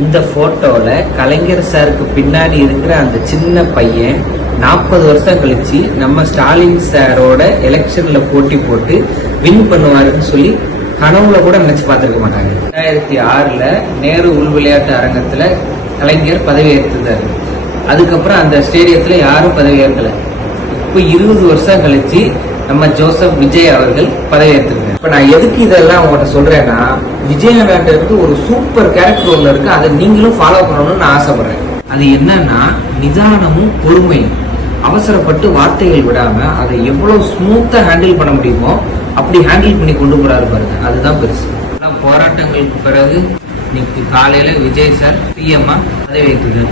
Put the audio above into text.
இந்த போட்டோல கலைஞர் சாருக்கு பின்னாடி இருக்கிற அந்த சின்ன பையன் 40 வருஷம் கழிச்சு நம்ம ஸ்டாலின் சாரோட எலெக்ஷன்ல போட்டி போட்டு வின் பண்ணுவாருன்னு சொல்லி கனவுல கூட நினைச்சு பார்த்திருக்க மாட்டாங்க. 2006ல நேரு உள் விளையாட்டு அரங்கத்துல கலைஞர் பதவி ஏற்றுதாரு. அதுக்கப்புறம் அந்த ஸ்டேடியத்துல யாரும் பதவி ஏற்கல. இப்போ 20 வருஷம் கழிச்சு நம்ம ஜோசப் விஜய் அவர்கள் பதவி ஏற்றிருக்காரு. இப்ப நான் எதுக்கு இதெல்லாம் உங்கள்கிட்ட சொல்றேன்னா, விஜயகாந்துக்கு ஒரு சூப்பர் கேரக்டர் ஒன்று இருக்கு, அதை நீங்களும் ஃபாலோ பண்ணணும்னு நான் ஆசைப்படுறேன். அது என்னன்னா நிதானமும் பொறுமையும். அவசரப்பட்டு வார்த்தைகள் விடாம அதை எவ்வளவு ஸ்மூத்தா ஹேண்டில் பண்ண முடியுமோ அப்படி ஹேண்டில் பண்ணி கொண்டு போறாரு பாருங்க, அதுதான் பெருசு. போராட்டங்களுக்கு பிறகு இன்னைக்கு காலையில விஜய் சார் சிஎம் பதவி ஏற்றுது.